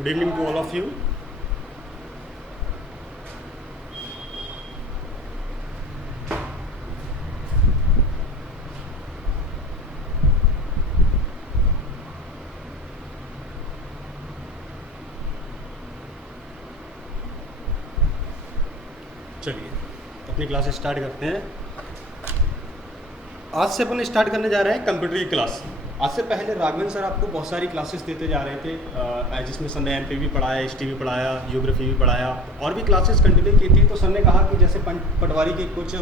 Good evening to all of you. चलिए अपनी class start करते हैं। आज से अपन स्टार्ट करने जा रहे हैं कंप्यूटर की क्लास। आज से पहले राघवन सर आपको बहुत सारी क्लासेस देते जा रहे थे, जिसमें सर ने एमपी भी पढ़ाया, एसटी भी पढ़ाया, जियोग्राफी भी पढ़ाया और भी क्लासेस कंटिन्यू की थी। तो सर ने कहा कि जैसे पटवारी की कुछ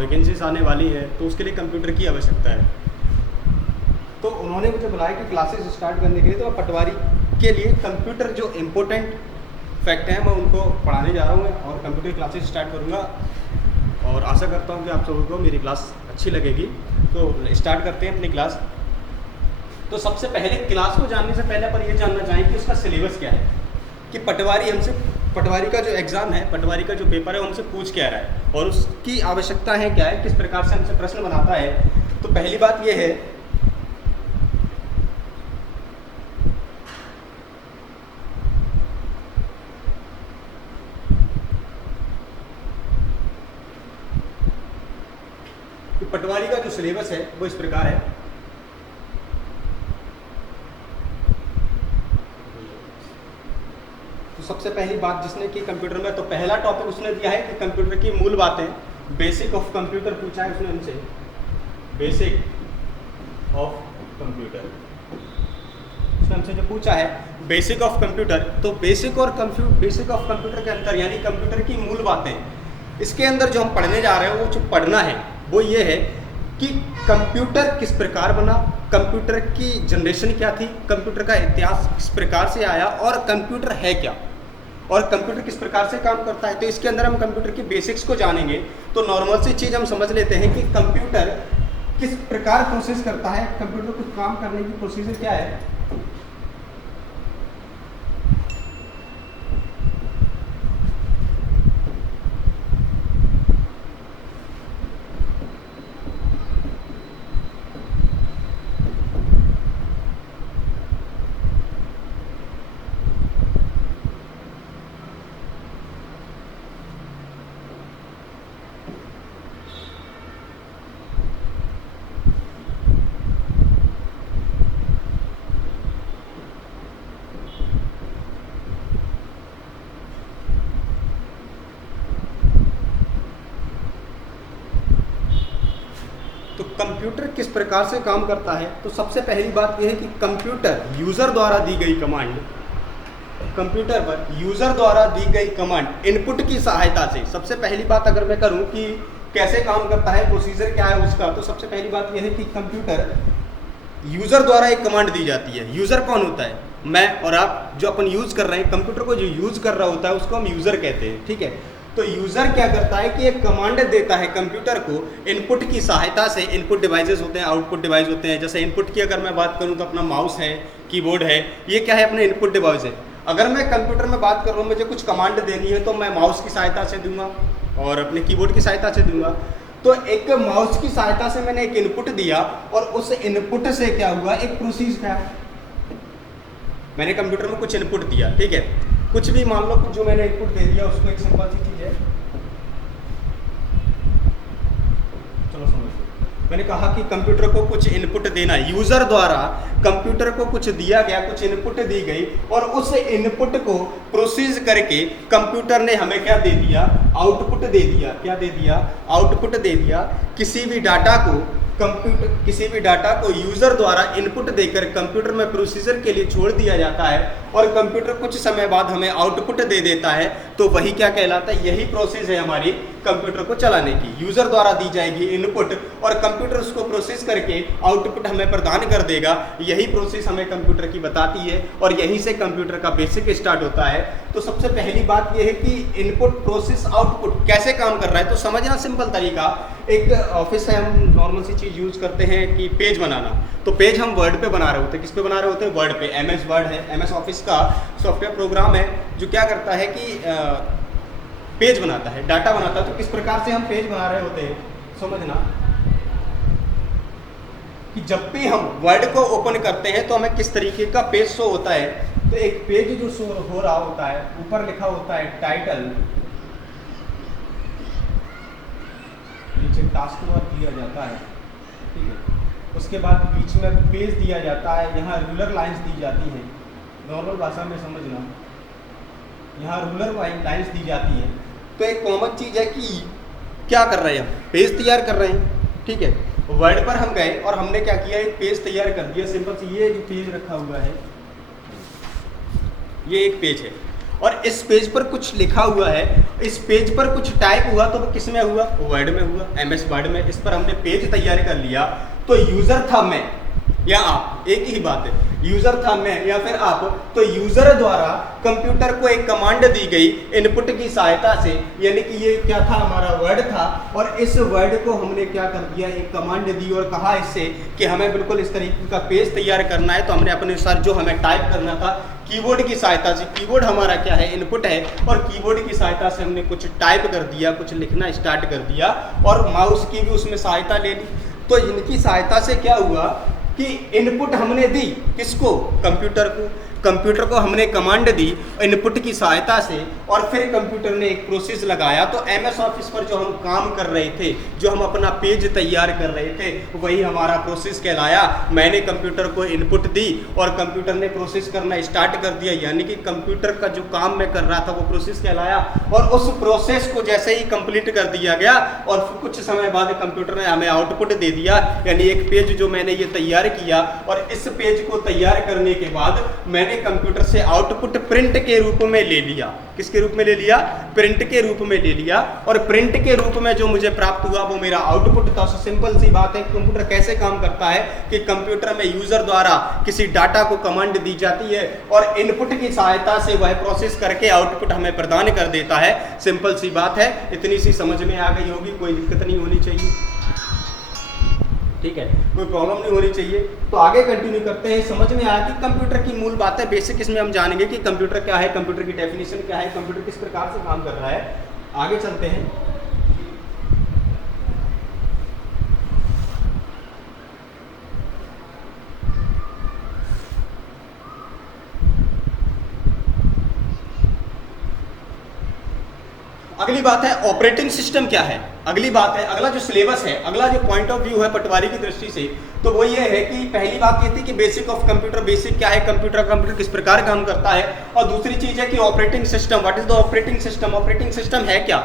वैकेंसीज आने वाली है तो उसके लिए कंप्यूटर की आवश्यकता है। तो उन्होंने मुझे बुलाया कि क्लासेस स्टार्ट करने के लिए, तो पटवारी के लिए कंप्यूटर जो इम्पोर्टेंट फैक्ट हैं मैं उनको पढ़ाने जा रहा हूँ और कंप्यूटर क्लासेस स्टार्ट करूँगा और आशा करता हूँ कि आप सबको मेरी क्लास अच्छी लगेगी। तो स्टार्ट करते हैं अपनी क्लास। तो सबसे पहले क्लास को जानने से पहले अपन ये जानना चाहें कि उसका सिलेबस क्या है, कि पटवारी का जो एग्ज़ाम है, पटवारी का जो पेपर है, हमसे पूछ क्या रहा है और उसकी आवश्यकता है क्या है, किस प्रकार से हमसे प्रश्न बनाता है। तो पहली बात ये है कि पटवारी का जो सिलेबस है वो इस प्रकार है। तो सबसे पहली बात जिसने की कंप्यूटर में, तो पहला टॉपिक उसने दिया है कि कंप्यूटर की मूल बातें, बेसिक ऑफ कंप्यूटर पूछा है उसने हमसे, बेसिक ऑफ कंप्यूटर उसने हमसे जो पूछा है बेसिक ऑफ कंप्यूटर। तो बेसिक ऑफ कंप्यूटर के अंदर यानी कंप्यूटर की मूल बातें, इसके अंदर जो हम पढ़ने जा रहे हैं वो जो पढ़ना है वो ये है कि कंप्यूटर किस प्रकार बना, कंप्यूटर की जनरेशन क्या थी, कंप्यूटर का इतिहास किस प्रकार से आया और कंप्यूटर है क्या और कंप्यूटर किस प्रकार से काम करता है। तो इसके अंदर हम कंप्यूटर की बेसिक्स को जानेंगे। तो नॉर्मल सी चीज़ हम समझ लेते हैं कि कंप्यूटर किस प्रकार प्रोसेस करता है, कंप्यूटर को काम करने की प्रोसीजर क्या है। तो कंप्यूटर किस प्रकार से काम करता है, तो सबसे पहली बात यह है कि कंप्यूटर यूज़र द्वारा दी गई कमांड, कंप्यूटर पर यूज़र द्वारा दी गई कमांड इनपुट की सहायता से, सबसे पहली बात अगर मैं करूं कि कैसे काम करता है, प्रोसीजर क्या है उसका, तो सबसे पहली बात यह है कि कंप्यूटर यूज़र द्वारा एक कमांड दी जाती है। यूज़र कौन होता है? मैं और आप जो अपन यूज़ कर रहे हैं, कंप्यूटर को जो यूज़ कर रहा होता है उसको हम यूज़र कहते हैं, ठीक है। तो यूज़र क्या करता है कि एक कमांड देता है कंप्यूटर को इनपुट की सहायता से। इनपुट डिवाइसेस होते हैं, आउटपुट डिवाइस होते हैं। जैसे इनपुट की अगर मैं बात करूं तो अपना माउस है, कीबोर्ड है, ये क्या है, अपने इनपुट डिवाइस है। अगर मैं कंप्यूटर में बात कर रहा हूँ, मुझे कुछ कमांड देनी है तो मैं माउस की सहायता से दूंगा और अपने कीबोर्ड की सहायता से दूंगा। तो एक माउस की सहायता से मैंने एक इनपुट दिया और उस इनपुट से क्या हुआ, एक प्रोसेस था। मैंने कंप्यूटर में कुछ इनपुट दिया, ठीक है, कुछ भी मान लो, कुछ जो मैंने इनपुट दे दिया उसको, एक सिंपल सी चीज है, चलो समझो। मैंने कहा कि कंप्यूटर को कुछ इनपुट देना, यूजर द्वारा कंप्यूटर को कुछ दिया गया, कुछ इनपुट दी गई और उस इनपुट को प्रोसेस करके कंप्यूटर ने हमें क्या दे दिया, आउटपुट दे दिया। क्या दे दिया? आउटपुट दे दिया। किसी भी डाटा को यूजर द्वारा इनपुट देकर कंप्यूटर में प्रोसीजर के लिए छोड़ दिया जाता है और कंप्यूटर कुछ समय बाद हमें आउटपुट दे देता है। तो वही क्या कहलाता है, यही प्रोसेस है हमारी कंप्यूटर को चलाने की। यूजर द्वारा दी जाएगी इनपुट और कंप्यूटर उसको प्रोसेस करके आउटपुट हमें प्रदान कर देगा। यही प्रोसेस हमें कंप्यूटर की बताती है और यहीं से कंप्यूटर का बेसिक स्टार्ट होता है। तो सबसे पहली बात यह है कि इनपुट प्रोसेस आउटपुट कैसे काम कर रहा है। तो समझना सिंपल तरीका, एक ऑफिस है, हम नॉर्मल सी चीज़ यूज करते हैं कि पेज बनाना। तो पेज हम वर्ड पे बना रहे होते हैं, किस पे बना रहे होते हैं, वर्ड पे। एमएस वर्ड है, एमएस ऑफिस का सॉफ्टवेयर प्रोग्राम है जो क्या करता है कि पेज बनाता है, डाटा बनाता है। तो किस प्रकार से हम पेज बना रहे होते हैं, समझना कि जब भी हम वर्ड को ओपन करते हैं तो हमें किस तरीके का पेज शो होता है। तो एक पेज जो शो हो रहा होता है, ऊपर लिखा होता है टाइटल, नीचे टास्क बार दिया जाता है, ठीक है। उसके बाद बीच में पेज दिया जाता है, यहाँ रूलर लाइंस दी जाती हैं, नॉर्मल भाषा में समझना, यहाँ रूलर लाइंस दी जाती है। तो एक कॉमन चीज़ है कि क्या कर रहे हैं हम, पेज तैयार कर रहे हैं, ठीक है। वर्ड पर हम गए और हमने क्या किया, एक पेज तैयार कर दिया सिंपल सी। ये जो पेज रखा हुआ है, ये एक पेज है और इस पेज पर कुछ लिखा हुआ है, इस पेज पर कुछ टाइप हुआ, तो वो किस में हुआ, वर्ड में हुआ, MS वर्ड में। इस पर हमने पेज तैयार कर लिया। तो यूजर था मैं या आप, एक ही बात है, यूजर था मैं या फिर आप। तो यूजर द्वारा कंप्यूटर को एक कमांड दी गई इनपुट की सहायता से, यानी कि ये क्या था, हमारा वर्ड था, और इस वर्ड को हमने क्या कर दिया, एक कमांड दी और कहा इससे कि हमें बिल्कुल इस तरीके का पेज तैयार करना है। तो हमने अपने अनुसार जो हमें टाइप करना था कीबोर्ड की सहायता से, कीबोर्ड हमारा क्या है, इनपुट है, और कीबोर्ड की सहायता से हमने कुछ टाइप कर दिया, कुछ लिखना स्टार्ट कर दिया, और माउस की भी उसमें सहायता ले ली। तो इनकी सहायता से क्या हुआ कि इनपुट हमने दी किसको, कंप्यूटर को। कंप्यूटर को हमने कमांड दी इनपुट की सहायता से, और फिर कंप्यूटर ने एक प्रोसेस लगाया। तो MS ऑफिस पर जो हम काम कर रहे थे, जो हम अपना पेज तैयार कर रहे थे, वही हमारा प्रोसेस कहलाया। मैंने कंप्यूटर को इनपुट दी और कंप्यूटर ने प्रोसेस करना स्टार्ट कर दिया, यानी कि कंप्यूटर का जो काम मैं कर रहा था वो प्रोसेस कहलाया। और उस प्रोसेस को जैसे ही कंप्लीट कर दिया गया और फिर कुछ समय बाद कंप्यूटर ने हमें आउटपुट दे दिया, यानी एक पेज जो मैंने ये तैयार किया, और इस पेज को तैयार करने के बाद मैंने कंप्यूटर से आउटपुट प्रिंट के रूप में ले लिया। किसके रूप में ले लिया, प्रिंट के रूप में ले लिया। और प्रिंट के रूप में जो मुझे प्राप्त हुआ वो मेरा आउटपुट था। सिंपल सी बात है, कंप्यूटर कैसे काम करता है कि कंप्यूटर में यूजर द्वारा किसी डाटा को कमांड दी जाती है और इनपुट की सहायता से वह प्रोसेस करके आउटपुट हमें प्रदान कर देता है। सिंपल सी बात है, इतनी सी समझ में आ गई होगी, कोई दिक्कत नहीं होनी चाहिए, ठीक है, कोई प्रॉब्लम नहीं होनी चाहिए। तो आगे कंटिन्यू करते हैं। समझ में आया कि कंप्यूटर की मूल बातें, बेसिक इसमें हम जानेंगे कि कंप्यूटर क्या है, कंप्यूटर की डेफिनेशन क्या है, कंप्यूटर किस प्रकार से काम कर रहा है। आगे चलते हैं। अगली बात है ऑपरेटिंग सिस्टम क्या है। अगली बात है, अगला जो सिलेबस है, अगला जो पॉइंट ऑफ व्यू है पटवारी की दृष्टि से, तो वो ये है कि पहली बात ये थी कि बेसिक ऑफ कंप्यूटर, बेसिक क्या है कंप्यूटर, कंप्यूटर किस प्रकार काम करता है, और दूसरी चीज है कि operating system, what is the operating system, operating system है क्या,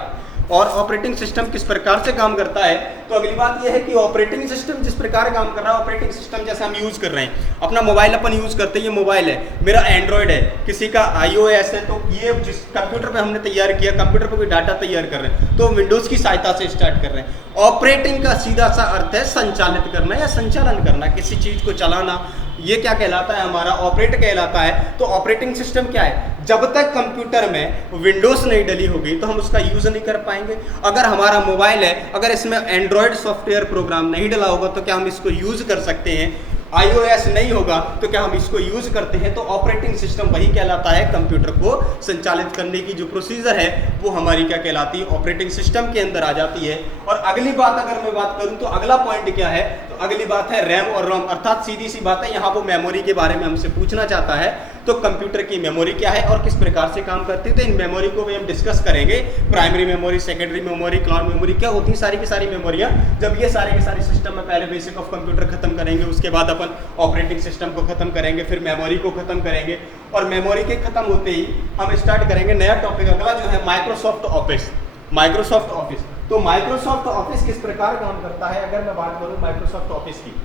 और ऑपरेटिंग सिस्टम किस प्रकार से काम करता है। तो अगली बात यह है कि ऑपरेटिंग सिस्टम जिस प्रकार काम कर रहा है, ऑपरेटिंग सिस्टम जैसे हम यूज कर रहे हैं, अपना मोबाइल अपन यूज करते हैं, ये मोबाइल है, मेरा एंड्रॉयड है, किसी का iOS है, तो ये जिस कंप्यूटर पे हमने तैयार किया, कंप्यूटर पे कोई डाटा तैयार कर रहे हैं, तो विंडोज की सहायता से स्टार्ट कर रहे हैं। ऑपरेटिंग का सीधा सा अर्थ है संचालित करना या संचालन करना, किसी चीज को चलाना, ये क्या कहलाता है, हमारा ऑपरेट कहलाता है। तो ऑपरेटिंग सिस्टम क्या है, जब तक कंप्यूटर में विंडोज नहीं डली होगी तो हम उसका यूज नहीं कर पाएंगे। अगर हमारा मोबाइल है, अगर इसमें एंड्रॉयड सॉफ्टवेयर प्रोग्राम नहीं डला होगा तो क्या हम इसको यूज कर सकते हैं, iOS नहीं होगा तो क्या हम इसको यूज करते हैं। तो ऑपरेटिंग सिस्टम वही कहलाता है, कंप्यूटर को संचालित करने की जो प्रोसीजर है वो हमारी क्या कहलाती है, ऑपरेटिंग सिस्टम के अंदर आ जाती है। और अगली बात अगर मैं बात करूं तो अगला पॉइंट क्या है, तो अगली बात है रैम और रोम, अर्थात सीधी सी बात है, यहाँ वो मेमोरी के बारे में हमसे पूछना चाहता है। तो कंप्यूटर की मेमोरी क्या है और किस प्रकार से काम करती है, तो इन मेमोरी को भी हम डिस्कस करेंगे। Primary memory, secondary memory, cloud memory क्या होती है, सारी की सारी मेमोरियाँ। जब ये सारे के सारे सिस्टम में पहले बेसिक ऑफ कंप्यूटर खत्म करेंगे, उसके बाद अपन ऑपरेटिंग सिस्टम को खत्म करेंगे, फिर मेमोरी को खत्म करेंगे, और मेमोरी के खत्म होते ही हम स्टार्ट करेंगे नया टॉपिक, अगला जो है माइक्रोसॉफ्ट ऑफिस। माइक्रोसॉफ्ट ऑफिस, तो माइक्रोसॉफ्ट ऑफिस किस प्रकार काम करता है, अगर मैं बात करूं माइक्रोसॉफ्ट ऑफिस की।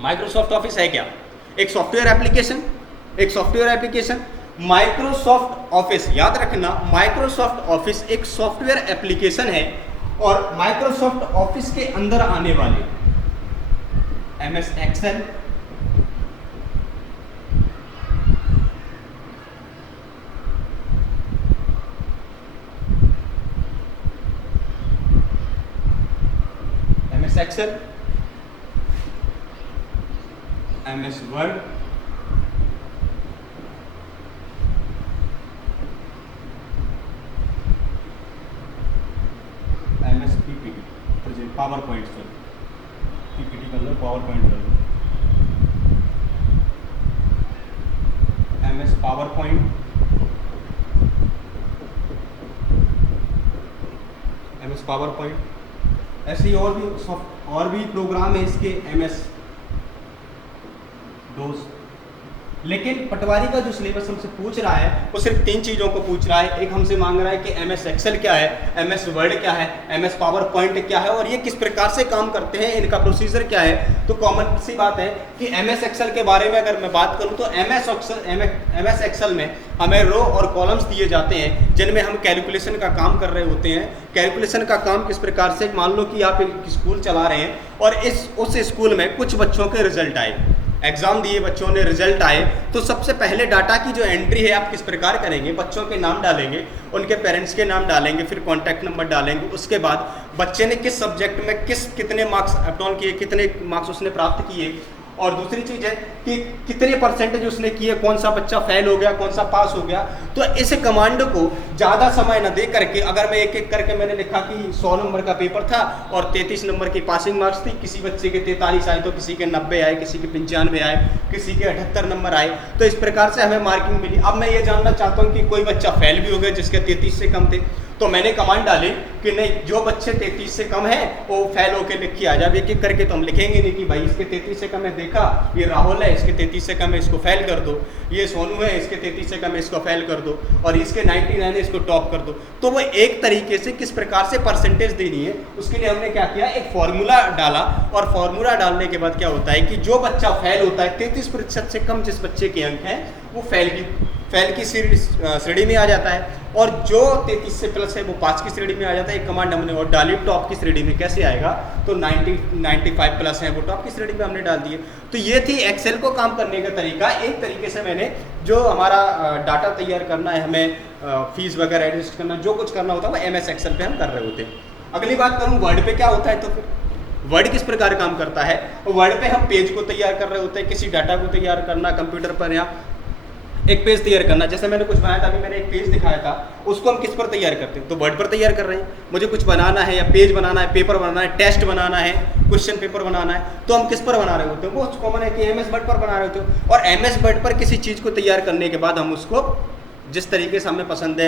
माइक्रोसॉफ्ट ऑफिस है क्या, एक सॉफ्टवेयर एप्लीकेशन, एक सॉफ्टवेयर एप्लीकेशन। माइक्रोसॉफ्ट ऑफिस याद रखना, माइक्रोसॉफ्ट ऑफिस एक सॉफ्टवेयर एप्लीकेशन है, और माइक्रोसॉफ्ट ऑफिस के अंदर आने वाले MS Excel, Excel, MS Word, MS PPT, PowerPoint, PPT कर लो, पावर पॉइंट कर लो, MS PowerPoint, MS power point. ऐसे ही और भी प्रोग्राम है इसके, MS डोज। लेकिन पटवारी का जो सिलेबस हमसे पूछ रहा है वो सिर्फ 3 चीज़ों को पूछ रहा है। एक हमसे मांग रहा है कि MS एक्सेल क्या है, MS वर्ड क्या है, MS पावर पॉइंट क्या है और ये किस प्रकार से काम करते हैं, इनका प्रोसीजर क्या है। तो कॉमन सी बात है कि MS एक्सेल के बारे में अगर मैं बात करूं तो MS एक्सेल में हमें रो और कॉलम्स दिए जाते हैं जिनमें हम कैलकुलेशन का काम कर रहे होते हैं। कैलकुलेशन का काम किस प्रकार से, मान लो कि आप एक स्कूल चला रहे हैं और उस स्कूल में कुछ बच्चों के रिजल्ट आए, एग्जाम दिए बच्चों ने, रिजल्ट आए, तो सबसे पहले डाटा की जो एंट्री है आप किस प्रकार करेंगे, बच्चों के नाम डालेंगे, उनके पेरेंट्स के नाम डालेंगे, फिर कॉन्टैक्ट नंबर डालेंगे, उसके बाद बच्चे ने किस सब्जेक्ट में कितने मार्क्स अपटॉन किए, कितने मार्क्स उसने प्राप्त किए, और दूसरी चीज़ है कि कितने परसेंटेज उसने किए, कौन सा बच्चा फेल हो गया, कौन सा पास हो गया। तो इस कमांड को ज़्यादा समय न दे करके, अगर मैं एक एक करके मैंने लिखा कि 100 नंबर का पेपर था और 33 नंबर की पासिंग मार्क्स थी, किसी बच्चे के 43 आए तो किसी के 90 आए, किसी के 95 आए, किसी के 78 नंबर आए, तो इस प्रकार से हमें मार्किंग मिली। अब मैं ये जानना चाहता हूँ कि कोई बच्चा फेल भी हो गया जिसके 33 से कम थे, तो मैंने कमांड डाली कि नहीं, जो बच्चे 33 से कम है वो फेल होके लिख के आ जाए। एक एक करके तो हम लिखेंगे नहीं कि भाई इसके 33 से कम है, देखा ये राहुल है इसके 33 से कम है इसको फेल कर दो, ये सोनू है इसके 33 से कम है इसको फेल कर दो, और इसके 99 है इसको टॉप कर दो। तो वो एक तरीके से किस प्रकार से परसेंटेज देनी है उसके लिए हमने क्या किया, एक फॉर्मूला डाला। और फॉर्मूला डालने के बाद क्या होता है कि जो बच्चा फेल होता है, 33% से कम जिस बच्चे के अंक हैं वो फेल की श्रेणी में आ जाता है, और जो 33 से प्लस है वो पास की श्रेणी में आ जाता है। एक कमांड हमने और डाली टॉप की श्रेणी में, कैसे आएगा, तो 95 प्लस है वो टॉप की श्रेणी में हमने डाल दिए। तो ये थी एक्सेल को काम करने का तरीका। एक तरीके से मैंने जो हमारा डाटा तैयार करना है, हमें फीस वगैरह एडजस्ट करना, जो कुछ करना होता है वो MS एक्सेल पे हम कर रहे होते हैं। अगली बात करूँ वर्ड पे क्या होता है, तो फिर वर्ड किस प्रकार काम करता है। वर्ड पे हम पेज को तैयार कर रहे होते हैं, किसी डाटा को तैयार करना कंप्यूटर पर, या एक पेज तैयार करना। जैसे मैंने कुछ बनाया था, अभी मैंने एक पेज दिखाया था, उसको हम किस पर तैयार करते हैं, तो वर्ड पर तैयार कर रहे हैं। मुझे कुछ बनाना है, या पेज बनाना है, पेपर बनाना है, टेस्ट बनाना है, क्वेश्चन पेपर बनाना है, तो हम किस पर बना रहे होते हैं, वो कॉमन है कि MS वर्ड पर बना रहे होते हैं। और MS वर्ड पर किसी चीज़ को तैयार करने के बाद हम उसको जिस तरीके से हमें पसंद है,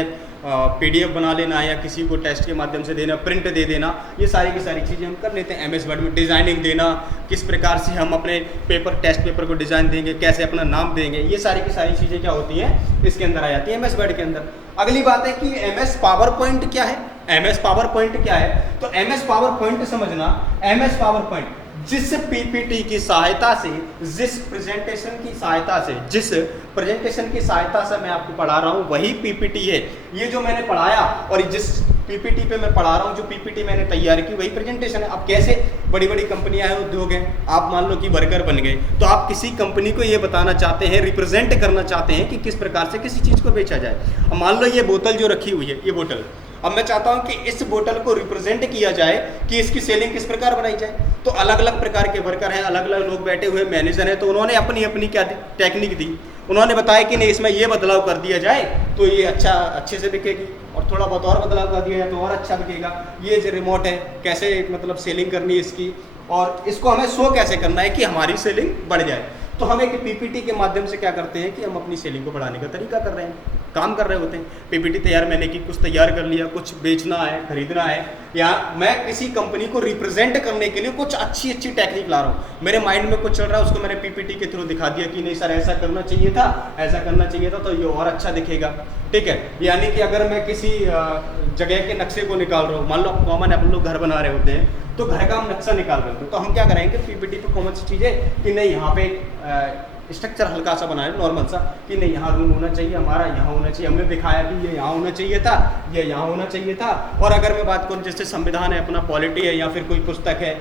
PDF बना लेना या किसी को टेस्ट के माध्यम से देना, प्रिंट दे देना, ये सारी की सारी चीज़ें हम कर लेते हैं MS वर्ड में। डिज़ाइनिंग देना, किस प्रकार से हम अपने टेस्ट पेपर को डिज़ाइन देंगे, कैसे अपना नाम देंगे, ये सारी की सारी चीज़ें क्या होती हैं, इसके अंदर आ जाती है MS वर्ड के अंदर। अगली बात है कि MS पावर पॉइंट क्या है। MS पावर पॉइंट क्या है, तो MS पावर पॉइंट समझना, MS पावर पॉइंट जिस PPT की सहायता से, जिस प्रेजेंटेशन की सहायता से, जिस प्रेजेंटेशन की सहायता से मैं आपको पढ़ा रहा हूँ वही PPT है। ये जो मैंने पढ़ाया और जिस PPT पे मैं पढ़ा रहा हूँ, जो PPT मैंने तैयार की वही प्रेजेंटेशन है। अब कैसे, बड़ी बड़ी कंपनियां हैं, उद्योग हैं, आप मान लो कि वर्कर बन गए, तो आप किसी कंपनी को ये बताना चाहते हैं, रिप्रेजेंट करना चाहते हैं कि किस प्रकार से किसी चीज़ को बेचा जाए। अब मान लो ये बोतल जो रखी हुई है, ये बोतल, अब मैं चाहता हूं कि इस बोतल को रिप्रेजेंट किया जाए कि इसकी सेलिंग किस प्रकार बनाई जाए। तो अलग अलग प्रकार के वर्कर हैं, अलग अलग लोग बैठे हुए मैनेजर हैं, तो उन्होंने अपनी अपनी क्या टेक्निक दी। उन्होंने बताया कि नहीं, इसमें ये बदलाव कर दिया जाए तो ये अच्छे से बिकेगी, और थोड़ा बहुत और बदलाव कर दिया जाए तो और अच्छा बिकेगा। ये जो रिमोट है, कैसे मतलब सेलिंग करनी है इसकी, और इसको हमें शो कैसे करना है कि हमारी सेलिंग बढ़ जाए। तो हम एक PPT के माध्यम से क्या करते हैं कि हम अपनी सेलिंग को बढ़ाने का तरीका कर रहे हैं, काम कर रहे होते हैं। PPT तैयार मैंने की, कुछ तैयार कर लिया, कुछ बेचना है, खरीदना है, या मैं किसी कंपनी को रिप्रेजेंट करने के लिए कुछ अच्छी टेक्निक ला रहा हूँ। मेरे माइंड में कुछ चल रहा है, उसको मैंने PPT के थ्रू दिखा दिया कि नहीं सर ऐसा करना चाहिए था, ऐसा करना चाहिए था, तो ये और अच्छा दिखेगा। ठीक है, यानी कि अगर मैं किसी जगह के नक्शे को निकाल रहा हूँ, मान लो कॉमन अपन लोग घर बना रहे होते हैं, तो घर का हम नक्शा निकाल रहे होते हैं, तो हम क्या करेंगे PPT पे कॉमन सी चीज़ें कि नहीं यहाँ पे स्ट्रक्चर हल्का सा बनाए, नॉर्मल सा, कि नहीं यहाँ रूम होना चाहिए, हमारा यहाँ होना चाहिए, हमने दिखाया कि ये यहाँ होना चाहिए था, ये यहाँ होना चाहिए था। और अगर मैं बात करूँ जैसे संविधान है अपना, पॉलिटी है, या फिर कोई पुस्तक है,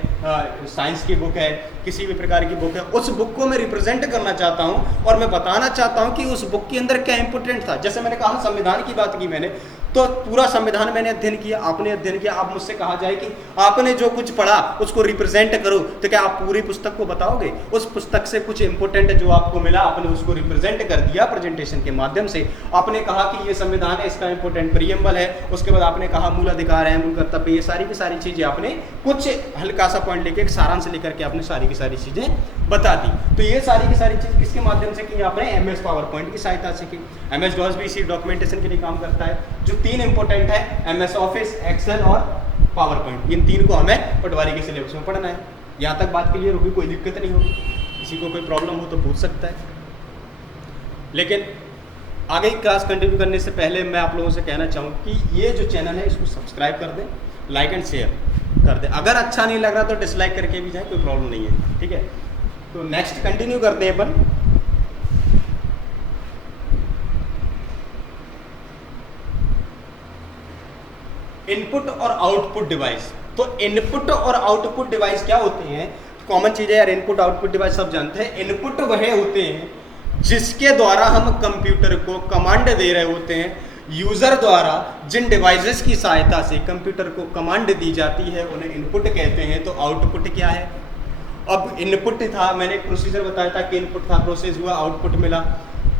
साइंस की बुक है, किसी भी प्रकार की बुक है, उस बुक को मैं रिप्रेजेंट करना चाहता हूँ और मैं बताना चाहता हूँ कि उस बुक के अंदर क्या इंपॉर्टेंट था। जैसे मैंने कहा संविधान की बात की मैंने, तो पूरा संविधान मैंने अध्ययन किया, आपने अध्ययन किया, आप मुझसे कहा जाए कि आपने जो कुछ पढ़ा उसको रिप्रेजेंट करो, तो क्या आप पूरी पुस्तक को बताओगे? उस पुस्तक से कुछ इंपॉर्टेंट जो आपको मिला आपने उसको रिप्रेजेंट कर दिया प्रेजेंटेशन के माध्यम से। आपने कहा कि ये संविधान है, इसका इंपॉर्टेंट प्रीएम्बल है, उसके बाद आपने कहा मूल अधिकार है, मूल कर्तव्य, ये सारी की सारी चीजें आपने कुछ हल्का सा पॉइंट लेके, सारांश लेकर के आपने सारी की सारी चीजें बता दी। तो ये सारी की सारी चीज किसके माध्यम से की? आपने MS पावर पॉइंट की सहायता से की। MS DOS भी इसी डॉक्यूमेंटेशन के लिए काम करता है। जो 3 इंपॉर्टेंट है, MS ऑफिस, एक्सेल और पावर पॉइंट, इन 3 को हमें पटवारी के सिलेबस में पढ़ना है। यहाँ तक बात क्लियर होगी, कोई दिक्कत नहीं होगी, किसी को कोई प्रॉब्लम हो तो पूछ सकता है। लेकिन आगे क्लास कंटिन्यू करने से पहले मैं आप लोगों से कहना चाहूँ कि ये जो चैनल है इसको सब्सक्राइब कर दें, लाइक एंड शेयर कर दें। अगर अच्छा नहीं लग रहा तो डिसलाइक करके भी जाए, कोई प्रॉब्लम नहीं है, ठीक है। तो नेक्स्ट कंटिन्यू करते हैं अपन। इनपुट और आउटपुट डिवाइस। तो इनपुट और आउटपुट डिवाइस क्या होते हैं? कॉमन चीज है यार, इनपुट आउटपुट डिवाइस सब जानते हैं। इनपुट वह होते हैं जिसके द्वारा हम कंप्यूटर को कमांड दे रहे होते हैं। यूजर द्वारा जिन डिवाइसेस की सहायता से कंप्यूटर को कमांड दी जाती है उन्हें इनपुट कहते हैं। तो आउटपुट क्या है? अब इनपुट था, मैंने एक प्रोसीजर बताया था कि इनपुट था, प्रोसेस हुआ, आउटपुट मिला।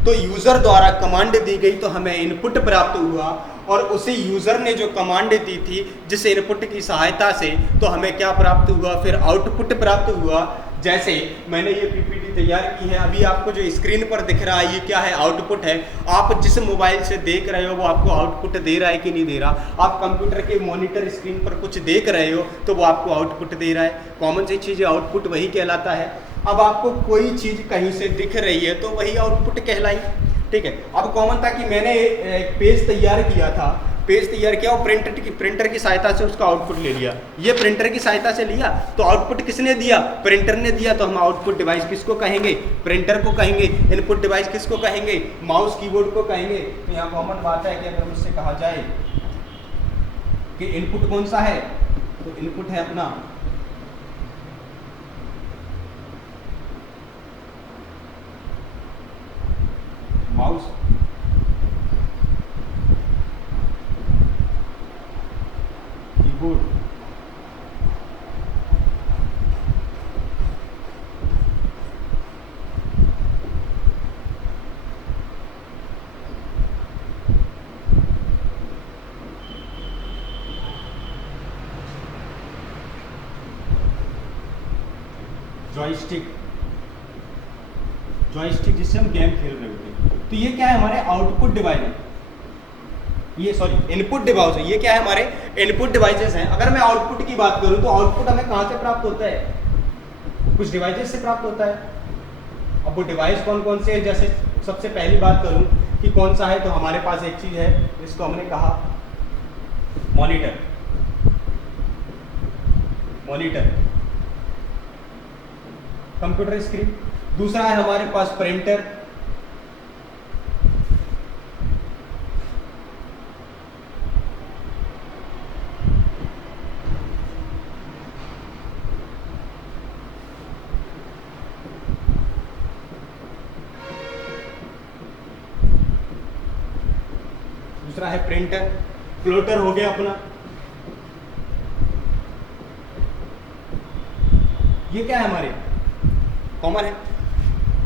तो यूजर द्वारा कमांड दी गई तो हमें इनपुट प्राप्त हुआ, और उसी यूजर ने जो कमांड दी थी जिस इनपुट की सहायता से, तो हमें क्या प्राप्त हुआ? फिर आउटपुट प्राप्त हुआ। जैसे मैंने ये PPT तैयार की है, अभी आपको जो स्क्रीन पर दिख रहा है ये क्या है? आउटपुट है। आप जिस मोबाइल से देख रहे हो वो आपको आउटपुट दे रहा है कि नहीं दे रहा? आप कंप्यूटर के मॉनिटर स्क्रीन पर कुछ देख रहे हो तो वो आपको आउटपुट दे रहा है। कॉमन सी चीज़ आउटपुट वही कहलाता है। अब आपको कोई चीज़ कहीं से दिख रही है तो वही आउटपुट कहलाई, ठीक है। अब कॉमन था कि मैंने एक पेज तैयार किया था, पेज तैयार किया और प्रिंटर की सहायता से उसका आउटपुट ले लिया। ये प्रिंटर की सहायता से लिया तो आउटपुट किसने दिया? प्रिंटर ने दिया। तो हम आउटपुट डिवाइस किसको कहेंगे? प्रिंटर को कहेंगे। इनपुट डिवाइस किसको कहेंगे? माउस कीबोर्ड को कहेंगे। तो यहाँ कॉमन बात है कि अगर मुझसे कहा जाए कि इनपुट कौन सा है, तो इनपुट है अपना माउस, कीबोर्ड, जॉयस्टिक, जॉयस्टिक जिससे हम गेम खेल रहे होते हैं। तो ये क्या है? हमारे आउटपुट डिवाइस है, ये सॉरी इनपुट डिवाइस है। ये क्या है? हमारे इनपुट डिवाइसेस हैं। अगर मैं आउटपुट की बात करूं तो आउटपुट हमें कहां से प्राप्त होता है? कुछ डिवाइसेस से प्राप्त होता है। अब वो डिवाइस कौन कौन से है? जैसे सबसे पहली बात करूं कि कौन सा है, तो हमारे पास एक चीज है जिसको हमने कहा मॉनिटर, मॉनिटर कंप्यूटर स्क्रीन। दूसरा है हमारे पास प्रिंटर, दूसरा है प्रिंटर। प्लॉटर हो गया अपना। ये क्या है? हमारे कॉमन है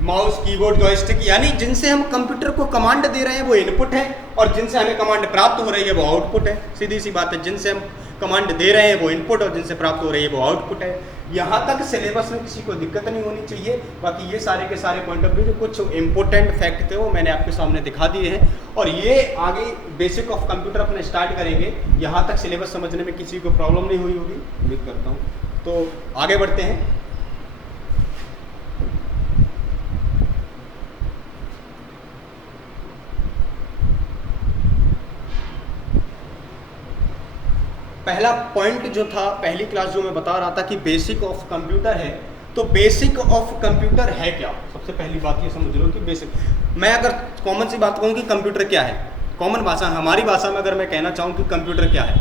माउस, कीबोर्ड, जॉयस्टिक, यानी जिनसे हम कंप्यूटर को कमांड दे रहे हैं वो इनपुट है, और जिनसे हमें कमांड प्राप्त हो रही है वो आउटपुट है। सीधी सी बात है, जिनसे हम कमांड दे रहे हैं वो इनपुट और जिनसे प्राप्त हो रही है वो आउटपुट है। यहाँ तक सिलेबस में किसी को दिक्कत नहीं होनी चाहिए। बाकी ये सारे के सारे पॉइंट ऑफ व्यू जो कुछ इंपॉर्टेंट फैक्ट थे वो मैंने आपके सामने दिखा दिए हैं, और ये आगे बेसिक ऑफ कंप्यूटर अपने स्टार्ट करेंगे। यहाँ तक सिलेबस समझने में किसी को प्रॉब्लम नहीं हुई होगी, उम्मीद करता हूँ। तो आगे बढ़ते हैं। पहला पॉइंट जो था, पहली क्लास जो मैं बता रहा था कि बेसिक ऑफ कंप्यूटर है, तो बेसिक ऑफ कंप्यूटर है क्या? सबसे पहली बात ये समझ लो कि बेसिक, मैं अगर कॉमन सी बात कहूँ कि कंप्यूटर क्या है, कॉमन भाषा हमारी भाषा में अगर मैं कहना चाहूँ कि कंप्यूटर क्या है,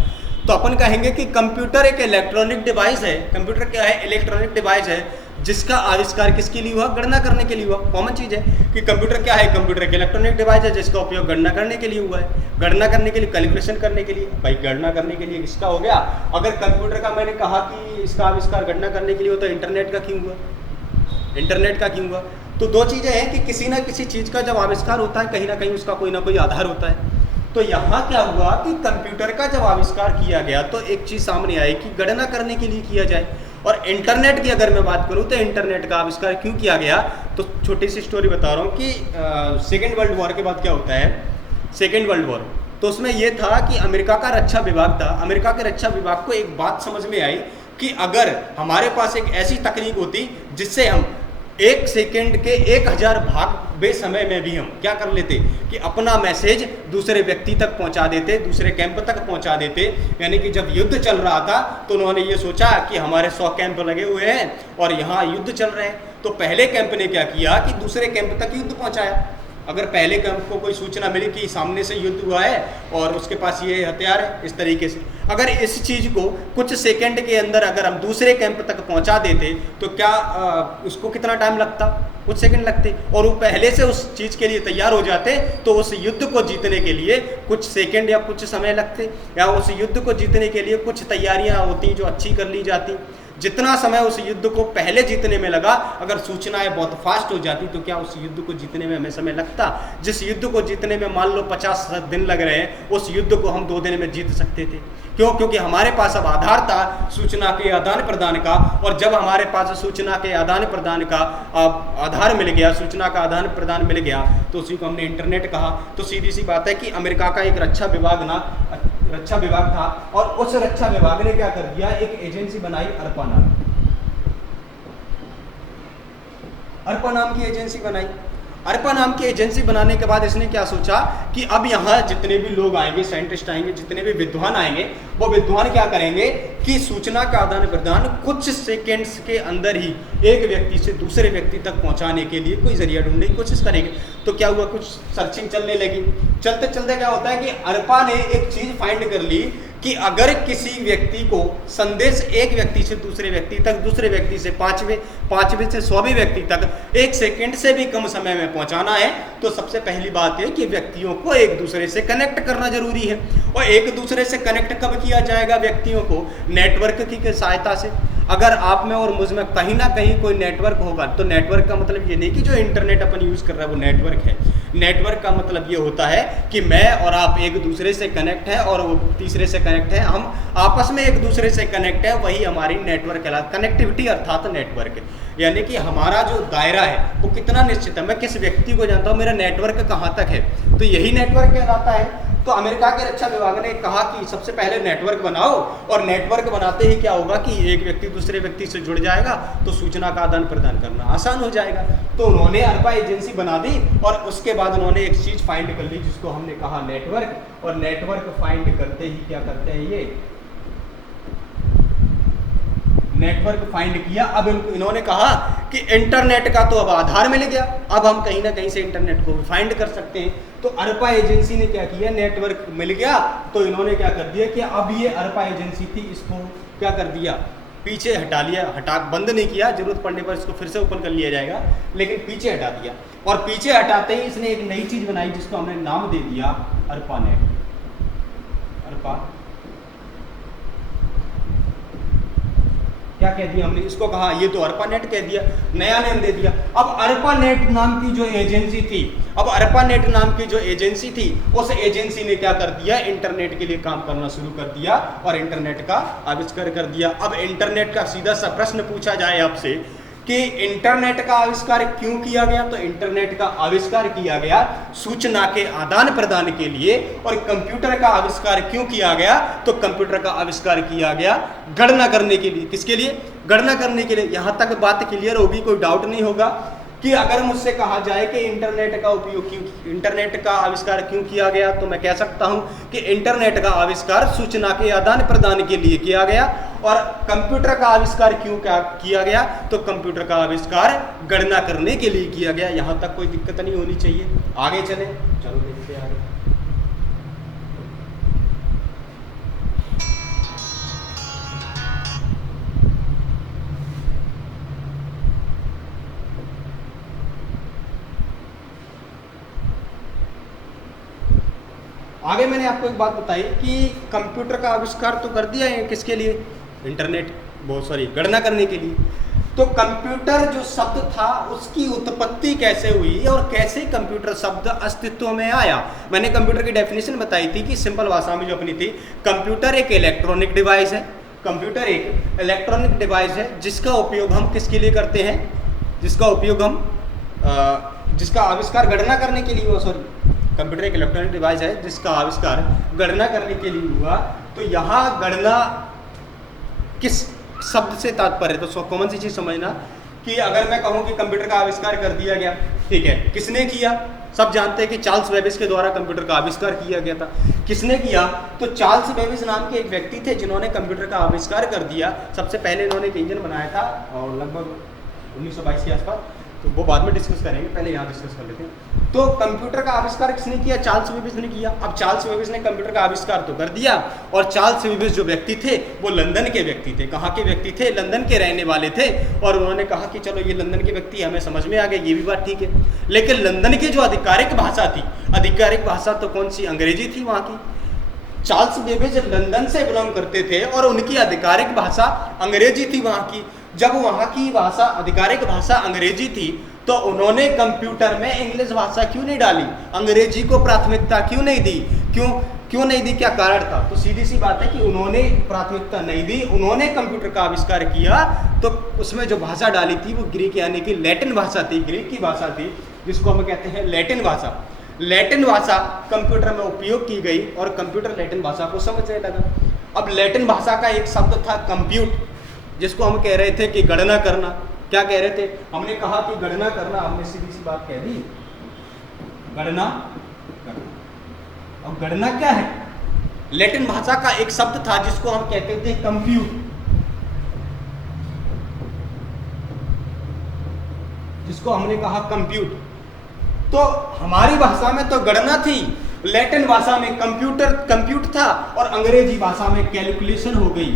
तो अपन कहेंगे कि कंप्यूटर एक इलेक्ट्रॉनिक डिवाइस है। कंप्यूटर क्या है? इलेक्ट्रॉनिक डिवाइस है जिसका आविष्कार किसके लिए हुआ? गणना करने के लिए हुआ। कॉमन चीज है कि कंप्यूटर क्या है? कंप्यूटर एक इलेक्ट्रॉनिक डिवाइस है जिसका उपयोग गणना करने के लिए हुआ है। गणना करने के लिए, कैलकुलेशन करने के लिए। भाई गणना करने के लिए किसका हो गया? अगर कंप्यूटर का मैंने कहा कि इसका आविष्कार गणना करने के लिए हो तो इंटरनेट का क्यों हुआ? इंटरनेट का क्यों हुआ? तो दो चीजें हैं कि किसी ना किसी चीज का जब आविष्कार होता है कहीं ना कहीं उसका कोई ना कोई आधार होता है। तो यहाँ क्या हुआ कि कंप्यूटर का जब आविष्कार किया गया तो एक चीज सामने आई कि गणना करने के लिए किया जाए। और इंटरनेट की अगर मैं बात करूँ तो इंटरनेट का आविष्कार क्यों किया गया? तो छोटी सी स्टोरी बता रहा हूँ कि सेकेंड वर्ल्ड वॉर के बाद क्या होता है, सेकेंड वर्ल्ड वॉर, तो उसमें यह था कि अमेरिका का रक्षा विभाग था। अमेरिका के रक्षा विभाग को एक बात समझ में आई कि अगर हमारे पास एक ऐसी तकनीक होती जिससे हम 1 सेकेंड के 1000 भागवे समय में भी हम क्या कर लेते कि अपना मैसेज दूसरे व्यक्ति तक पहुंचा देते, दूसरे कैंप तक पहुंचा देते। यानी कि जब युद्ध चल रहा था तो उन्होंने ये सोचा कि हमारे 100 कैंप लगे हुए हैं और यहाँ युद्ध चल रहे हैं, तो पहले कैंप ने क्या किया कि दूसरे कैंप तक युद्ध पहुंचाया। अगर पहले कैंप को कोई सूचना मिली कि सामने से युद्ध हुआ है और उसके पास ये हथियार है, इस तरीके से अगर इस चीज़ को कुछ सेकंड के अंदर अगर हम दूसरे कैंप तक पहुंचा देते तो क्या उसको कितना टाइम लगता? कुछ सेकंड लगते। और वो पहले से उस चीज़ के लिए तैयार हो जाते तो उस युद्ध को जीतने के लिए कुछ सेकंड या कुछ समय लगते, या उस युद्ध को जीतने के लिए कुछ तैयारियां होती जो अच्छी कर ली जाती। जितना समय उस युद्ध को पहले जीतने में लगा, अगर सूचनाएं बहुत फास्ट हो जाती तो क्या उस युद्ध को जीतने में हमें समय लगता? जिस युद्ध को जीतने में मान लो 50 दिन लग रहे हैं, उस युद्ध को हम 2 दिन में जीत सकते थे। क्यों? क्योंकि हमारे पास अब आधार था सूचना के आदान प्रदान का, और जब हमारे पास सूचना के आदान प्रदान का आधार मिल गया, सूचना का आदान प्रदान मिल गया, तो उसी को हमने इंटरनेट कहा। तो सीधी सी बात है कि अमेरिका का एक रक्षा विभाग था, और उस रक्षा विभाग ने क्या कर दिया, एक एजेंसी बनाई अर्पा नाम की एजेंसी बनाई। अर्पा नाम की एजेंसी बनाने के बाद इसने क्या सोचा कि अब यहाँ जितने भी लोग आएंगे, साइंटिस्ट आएंगे, जितने भी विद्वान आएंगे, वो विद्वान क्या करेंगे कि सूचना का आदान प्रदान कुछ सेकेंड्स के अंदर ही एक व्यक्ति से दूसरे व्यक्ति तक पहुंचाने के लिए कोई जरिया ढूंढने की कोशिश करेंगे। तो क्या हुआ, कुछ सर्चिंग चलने लगी। चलते चलते क्या होता है कि अर्पा ने एक चीज फाइंड कर ली कि अगर किसी व्यक्ति को संदेश एक व्यक्ति से दूसरे व्यक्ति तक, दूसरे व्यक्ति से पांचवें से 100वें व्यक्ति तक 1 सेकंड से भी कम समय में पहुंचाना है, तो सबसे पहली बात है कि व्यक्तियों को एक दूसरे से कनेक्ट करना जरूरी है। और एक दूसरे से कनेक्ट कब किया जाएगा व्यक्तियों को? नेटवर्क की सहायता से। अगर आप में और मुझ में कहीं ना कहीं कोई नेटवर्क होगा, तो नेटवर्क का मतलब ये नहीं कि जो इंटरनेट अपन यूज कर रहा है वो नेटवर्क है। नेटवर्क का मतलब ये होता है कि मैं और आप एक दूसरे से कनेक्ट है और वो तीसरे से कनेक्ट है, हम आपस में एक दूसरे से कनेक्ट है, वही हमारी नेटवर्क कहलाता। कनेक्टिविटी अर्थात नेटवर्क, यानी कि हमारा जो दायरा है वो कितना निश्चित है, मैं किस व्यक्ति को जानता हूँ, मेरा नेटवर्क कहाँ तक है, तो यही नेटवर्क कहलाता है। तो अमेरिका के रक्षा विभाग ने कहा कि सबसे पहले नेटवर्क बनाओ, और नेटवर्क बनाते ही क्या होगा कि एक व्यक्ति दूसरे व्यक्ति से जुड़ जाएगा, तो सूचना का आदान प्रदान करना आसान हो जाएगा। तो उन्होंने अर्पा एजेंसी बना दी, और उसके बाद उन्होंने एक चीज फाइंड कर ली जिसको हमने कहा नेटवर्क। और नेटवर्क फाइंड करते ही क्या करते हैं, ये नेटवर्क फाइंड किया। अब इन्होंने कहा कि इंटरनेट का तो अब आधार मिल गया, अब हम कहीं ना कहीं से इंटरनेट को भी फाइंड कर सकते हैं। तो अर्पा एजेंसी ने क्या किया, नेटवर्क मिल गया, तो इन्होंने क्या कर दिया कि अब ये अर्पा एजेंसी थी, इसको क्या कर दिया, पीछे हटा लिया। बंद नहीं किया, जरूरत पड़ने पर इसको फिर से ओपन कर लिया जाएगा, लेकिन पीछे हटा दिया। और पीछे हटाते ही इसने एक नई चीज बनाई जिसको हमने नाम दे दिया अर्पानेट। अर्पा क्या कह दिया हमने, इसको कहा ये तो अर्पानेट कह दिया, नया नेम दे दिया। अब अर्पानेट नाम की जो एजेंसी थी, उस एजेंसी ने क्या कर दिया, इंटरनेट के लिए काम करना शुरू कर दिया और इंटरनेट का आविष्कार कर दिया। अब इंटरनेट का सीधा सा प्रश्न पूछा जाए आपसे कि इंटरनेट का आविष्कार क्यों किया गया, तो इंटरनेट का आविष्कार किया गया सूचना के आदान प्रदान के लिए। और कंप्यूटर का आविष्कार क्यों किया गया, तो कंप्यूटर का आविष्कार किया गया गणना करने के लिए। किसके लिए? गणना करने के लिए। यहां तक बात क्लियर होगी, कोई डाउट नहीं होगा कि अगर मुझसे कहा जाए कि इंटरनेट का आविष्कार क्यों किया गया, तो मैं कह सकता हूं कि इंटरनेट का आविष्कार सूचना के आदान प्रदान के लिए किया गया। और कंप्यूटर का आविष्कार क्यों किया गया, तो कंप्यूटर का आविष्कार गणना करने के लिए किया गया। यहां तक कोई दिक्कत नहीं होनी चाहिए। आगे चले, चलो देखते हैं आगे। आगे मैंने आपको एक बात बताई कि कंप्यूटर का आविष्कार तो कर दिया है किसके लिए, इंटरनेट बहुत सॉरी गणना करने के लिए। तो कंप्यूटर जो शब्द था उसकी उत्पत्ति कैसे हुई और कैसे कंप्यूटर शब्द अस्तित्व में आया। मैंने कंप्यूटर की डेफिनेशन बताई थी कि सिंपल भाषा में जो अपनी थी, कंप्यूटर एक इलेक्ट्रॉनिक डिवाइस है। कंप्यूटर एक इलेक्ट्रॉनिक डिवाइस है जिसका उपयोग हम किसके लिए करते हैं, जिसका उपयोग हम जिसका आविष्कार गणना करने के लिए हुआ, सॉरी कंप्यूटर एक इलेक्ट्रॉनिक डिवाइस है जिसका आविष्कार गणना करने के लिए हुआ। तो यहाँ गणना किस शब्द से तात्पर्य, तो कॉमन सी चीज समझना कि अगर मैं कहूँ कि कंप्यूटर का आविष्कार कर दिया गया, ठीक है, किसने किया, सब जानते हैं कि चार्ल्स बेबेज के द्वारा कंप्यूटर का आविष्कार किया गया था। किसने किया, तो चार्ल्स बेबेज नाम के एक व्यक्ति थे जिन्होंने कंप्यूटर का आविष्कार कर दिया। सबसे पहले इन्होंने एक इंजन बनाया था और लगभग 1922 के आसपास, तो वो बाद में डिस्कस करेंगे, पहले यहाँ डिस्कस कर लेते हैं। तो कंप्यूटर का आविष्कार किसने किया, चार्ल्स बेबेज ने किया। अब चार्ल्स बेबेज ने कंप्यूटर का आविष्कार तो कर दिया, और चार्ल्स बेबेज जो व्यक्ति थे वो लंदन के व्यक्ति थे। कहाँ के व्यक्ति थे, लंदन के रहने वाले थे। और उन्होंने कहा कि चलो ये लंदन के व्यक्ति हमें समझ में आ गए, ये भी बात ठीक है। लेकिन लंदन की जो आधिकारिक भाषा थी, आधिकारिक भाषा तो कौन सी, अंग्रेजी थी वहाँ की। चार्ल्स बेबेज लंदन से बिलोंग करते थे और उनकी आधिकारिक भाषा अंग्रेजी थी वहाँ की। जब वहाँ की भाषा आधिकारिक भाषा अंग्रेजी थी तो उन्होंने कंप्यूटर में इंग्लिश भाषा क्यों नहीं डाली, अंग्रेजी को प्राथमिकता क्यों नहीं दी, क्यों नहीं दी, क्या कारण था। तो सीधी सी बात है कि उन्होंने प्राथमिकता नहीं दी। उन्होंने कंप्यूटर का आविष्कार किया तो उसमें जो भाषा डाली थी वो ग्रीक यानी कि लैटिन भाषा थी, ग्रीक की भाषा थी, जिसको हम कहते हैं लैटिन भाषा। लैटिन भाषा कंप्यूटर में उपयोग की गई और कंप्यूटर लैटिन भाषा को समझने लगा। अब लैटिन भाषा का एक शब्द था कंप्यूट, जिसको हम कह रहे थे कि गणना करना। क्या कह रहे थे, हमने कहा कि गणना करना, हमने सीधी सी बात कह दी, गणना करना। अब गणना क्या है, लैटिन भाषा का एक शब्द था जिसको हम कहते थे कंप्यूट, जिसको हमने कहा कंप्यूट। तो हमारी भाषा में तो गणना थी, लैटिन भाषा में कंप्यूट था, और अंग्रेजी भाषा में कैलकुलेशन हो गई।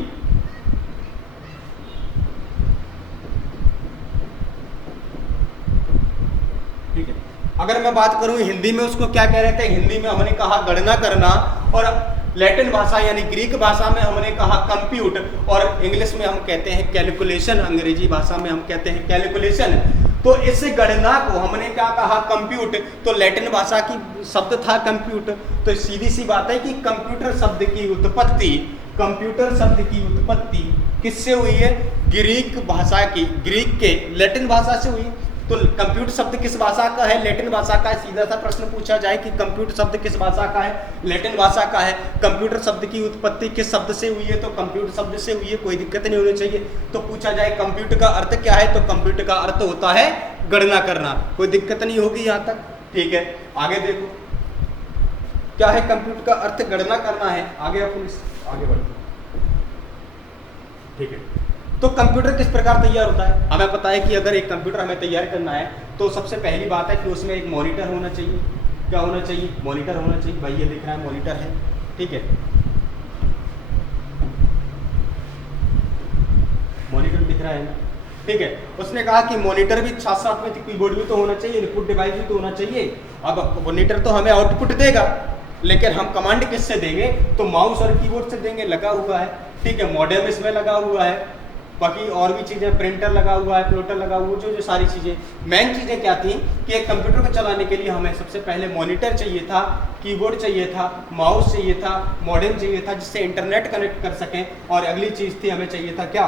ठीक है, अगर मैं बात करूं हिंदी में, उसको क्या कह रहे थे, हिंदी में हमने कहा गणना करना, और लैटिन भाषा यानी ग्रीक भाषा में हमने कहा कंप्यूट, और इंग्लिश में हम कहते हैं कैलकुलेशन, अंग्रेजी भाषा में हम कहते हैं कैलकुलेशन। तो इस गणना को हमने क्या कहा, कंप्यूट। तो लैटिन भाषा की शब्द था कंप्यूट। तो सीधी सी बात है कि कंप्यूटर शब्द की उत्पत्ति, कंप्यूटर शब्द की उत्पत्ति किससे हुई है, ग्रीक भाषा की, ग्रीक के लैटिन भाषा से हुई। तो कंप्यूटर शब्द किस भाषा का है, लैटिन भाषा का है। सीधा सा प्रश्न पूछा जाए कि कंप्यूटर शब्द किस भाषा का है, लैटिन भाषा का है। कंप्यूटर शब्द की उत्पत्ति किस शब्द से हुई है, तो कंप्यूटर शब्द से हुई है, कोई दिक्कत नहीं होनी चाहिए। तो पूछा जाए कंप्यूटर का अर्थ क्या है, तो कंप्यूटर का अर्थ होता है गणना करना, कोई दिक्कत नहीं होगी यहाँ तक। ठीक है, आगे देखो क्या है, कंप्यूटर का अर्थ गणना करना है। आगे अपन आगे बढ़ते, ठीक है। तो कंप्यूटर किस प्रकार तैयार होता है, हमें पता है कि अगर एक कंप्यूटर हमें तैयार करना है तो सबसे पहली बात है कि उसमें एक मॉनिटर होना चाहिए। क्या होना चाहिए, मॉनिटर होना चाहिए। भाई ये दिख रहा है मॉनिटर है, ठीक है, मॉनिटर दिख रहा है ना, ठीक है। उसने कहा कि मॉनिटर भी साथ साथ में कीबोर्ड भी तो होना चाहिए, इनपुट डिवाइस भी तो होना चाहिए। अब मॉनिटर तो हमें आउटपुट देगा, लेकिन हम कमांड किससे देंगे, तो माउस और कीबोर्ड से देंगे, लगा हुआ है, ठीक है। मॉडेम इसमें लगा हुआ है, बाकी और भी चीज़ें, प्रिंटर लगा हुआ है, प्लॉटर लगा हुआ है, जो सारी चीज़ें, मेन चीज़ें क्या थी कि एक कंप्यूटर को चलाने के लिए हमें सबसे पहले मॉनिटर चाहिए था, कीबोर्ड चाहिए था, माउस चाहिए था, मॉडेम चाहिए था जिससे इंटरनेट कनेक्ट कर सकें, और अगली चीज़ थी हमें चाहिए था क्या,